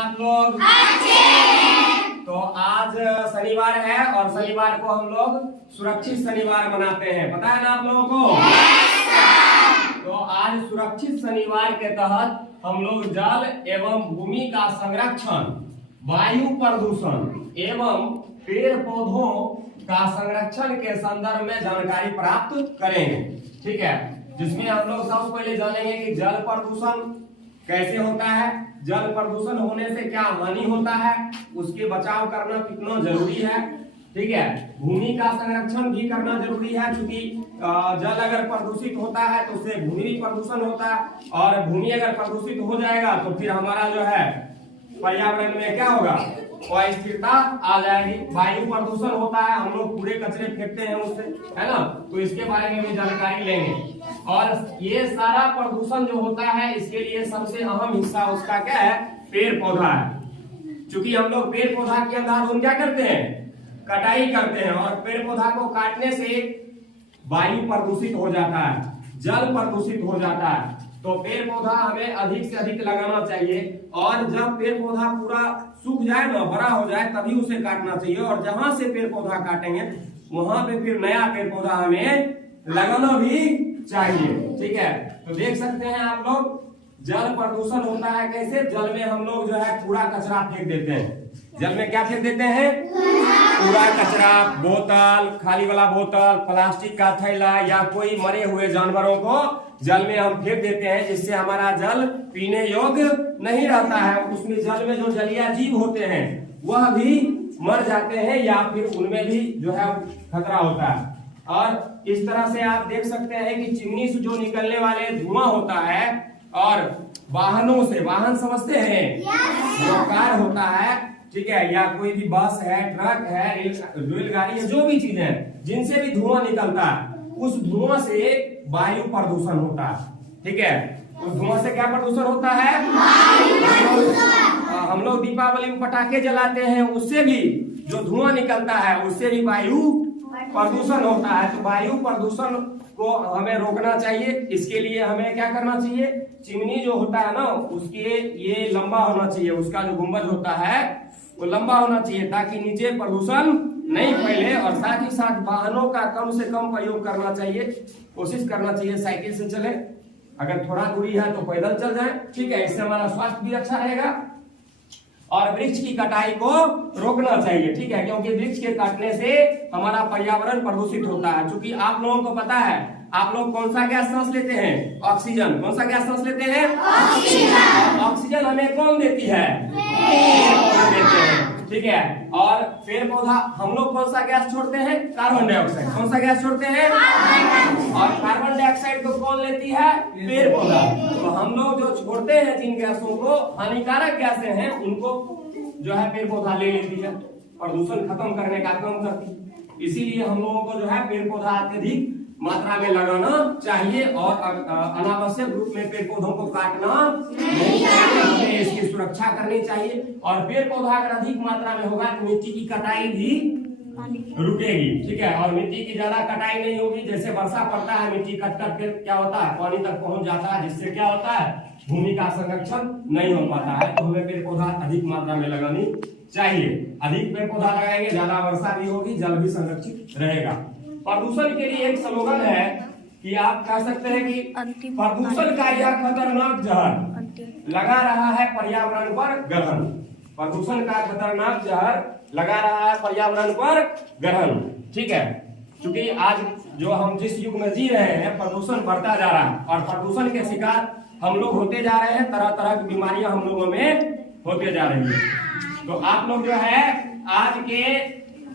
आप लोग? तो आज शनिवार है और शनिवार को हम लोग सुरक्षित शनिवार मनाते हैं, पता है ना आप लोगों को? तो आज सुरक्षित शनिवार के तहत हम लोग जल एवं भूमि का संरक्षण, वायु प्रदूषण एवं पेड़ पौधों का संरक्षण के संदर्भ में जानकारी प्राप्त करेंगे। ठीक है, जिसमें हम लोग सबसे पहले जानेंगे कि जल प्रदूषण कैसे होता है, जल प्रदूषण होने से क्या हानि होता है, उसके बचाव करना कितना जरूरी है। ठीक है, भूमि का संरक्षण भी करना जरूरी है, क्योंकि जल अगर प्रदूषित होता है तो उससे भूमि भी प्रदूषण होता है, और भूमि अगर प्रदूषित हो जाएगा तो फिर हमारा जो है पर्यावरण में क्या होगा, अस्थिरता आ जाएगी। वायु प्रदूषण होता है, हम लोग पूरे कचरे फेंकते हैं उससे, है ना, तो इसके बारे में भी जानकारी लेंगे। और ये सारा प्रदूषण जो होता है इसके लिए सबसे अहम हिस्सा उसका क्या है, पेड़ पौधा है। क्योंकि हम लोग पेड़ पौधा के अंधाधुंध क्या करते हैं, कटाई करते हैं, और पेड़ पौधा को काटने से वायु प्रदूषित हो जाता है, जल प्रदूषित हो जाता है। तो पेड़ पौधा हमें अधिक से अधिक लगाना चाहिए, और जब पेड़ पौधा पूरा सूख जाए ना, बड़ा हो जाए, तभी उसे काटना चाहिए। और जहां से पेड़ पौधा काटेंगे वहां पे फिर नया पेड़ पौधा हमें लगाना भी चाहिए। ठीक है, तो देख सकते हैं आप लोग जल प्रदूषण होता है कैसे। जल में हम लोग जो है कूड़ा कचरा फेंक देते हैं। जल में क्या फेंक देते हैं, कूड़ा कचरा, बोतल, खाली वाला बोतल, प्लास्टिक का थैला या कोई मरे हुए जानवरों को जल में हम फेंक देते हैं, जिससे हमारा जल पीने योग्य नहीं रहता है। उसमें जल में जो जलीय जीव होते हैं वह भी मर जाते हैं, या फिर उनमें भी जो है खतरा होता है। और इस तरह से आप देख सकते हैं कि चिमनी से जो निकलने वाले धुआं होता है, और वाहनों से, वाहन समझते हैं, जो कार होता है, ठीक है, या कोई भी बस है, ट्रक है, रेलगाड़ी है, जो भी चीज है जिनसे भी धुआं निकलता है, उस धुआं से वायु प्रदूषण होता है। ठीक है, उस धुआं से क्या प्रदूषण होता है, हम लोग दीपावली में पटाखे जलाते हैं, उससे भी जो धुआं निकलता है उससे भी वायु प्रदूषण होता है। तो वायु प्रदूषण को हमें रोकना चाहिए। इसके लिए हमें क्या करना चाहिए, चिमनी जो होता है ना, उसके ये लंबा होना चाहिए, उसका जो गुंबद होता है वो लंबा होना चाहिए, ताकि नीचे प्रदूषण नहीं फैले। और साथ ही साथ वाहनों का कम से कम प्रयोग करना चाहिए, कोशिश करना चाहिए साइकिल से चले, अगर थोड़ा दूरी है तो पैदल चल जाए। ठीक है, इससे हमारा स्वास्थ्य भी अच्छा रहेगा। और वृक्ष की कटाई को रोकना चाहिए। ठीक है, क्योंकि वृक्ष के काटने से हमारा पर्यावरण प्रदूषित होता है। क्योंकि आप लोगों को पता है, आप लोग कौन सा गैस सांस लेते हैं, ऑक्सीजन। कौन सा गैस सांस लेते हैं, ऑक्सीजन। ऑक्सीजन हमें कौन देती है, पेड़ पौधे देते हैं। ठीक है, और पेड़ पौधा, हम लोग कौन सा गैस छोड़ते हैं, कार्बन डाइऑक्साइड। कौन सा गैस छोड़ते हैं, और कार्बन डाइऑक्साइड को कौन लेती है, पेड़ पौधा। तो हम लोग जो छोड़ते हैं जिन गैसों को, हानिकारक गैसें हैं, उनको जो है पेड़ पौधा ले लेती है, प्रदूषण खत्म करने का काम करती है। इसीलिए हम लोगों को जो है पेड़ पौधा अत्यधिक मात्रा में लगाना चाहिए, और अनावश्यक रूप में पेड़ पौधों को काटना नहीं चाहिए। हमें इसकी सुरक्षा करनी चाहिए। और पेड़ पौधा अगर अधिक मात्रा में होगा तो मिट्टी की कटाई भी रुकेगी। ठीक है, और मिट्टी की ज्यादा कटाई नहीं होगी। जैसे वर्षा पड़ता है, मिट्टी कट कट के क्या होता है, पानी तक पहुंच जाता है, जिससे क्या होता है, भूमि का संरक्षण नहीं हो पाता है। तो हमें पेड़ पौधा अधिक मात्रा में लगानी चाहिए। अधिक पेड़ पौधा लगाएंगे, ज्यादा वर्षा भी होगी, जल भी संरक्षित रहेगा। प्रदूषण के लिए एक स्लोगन है कि आप कह सकते हैं कि प्रदूषण का यह खतरनाक जहर लगा रहा है पर्यावरण पर ग्रहण। प्रदूषण का खतरनाक जहर लगा रहा है पर्यावरण पर ग्रहण। ठीक है, क्योंकि आज जो हम जिस युग में जी रहे हैं, प्रदूषण बढ़ता जा रहा है, और प्रदूषण के शिकार हम लोग होते जा रहे हैं। तरह तरह की बीमारियां हम लोगों में होते जा रही है। तो आप लोग जो है आज के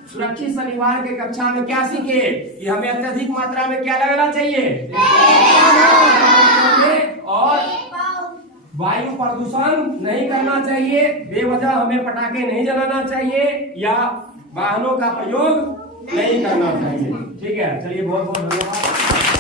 सुरक्षित शनिवार के कक्षा में क्या सीखे, कि हमें अत्यधिक मात्रा में क्या लगाना चाहिए, और वायु प्रदूषण नहीं करना चाहिए, बेवजह हमें पटाखे नहीं जलाना चाहिए, या वाहनों का प्रयोग नहीं करना चाहिए। ठीक है, चलिए बहुत बहुत धन्यवाद।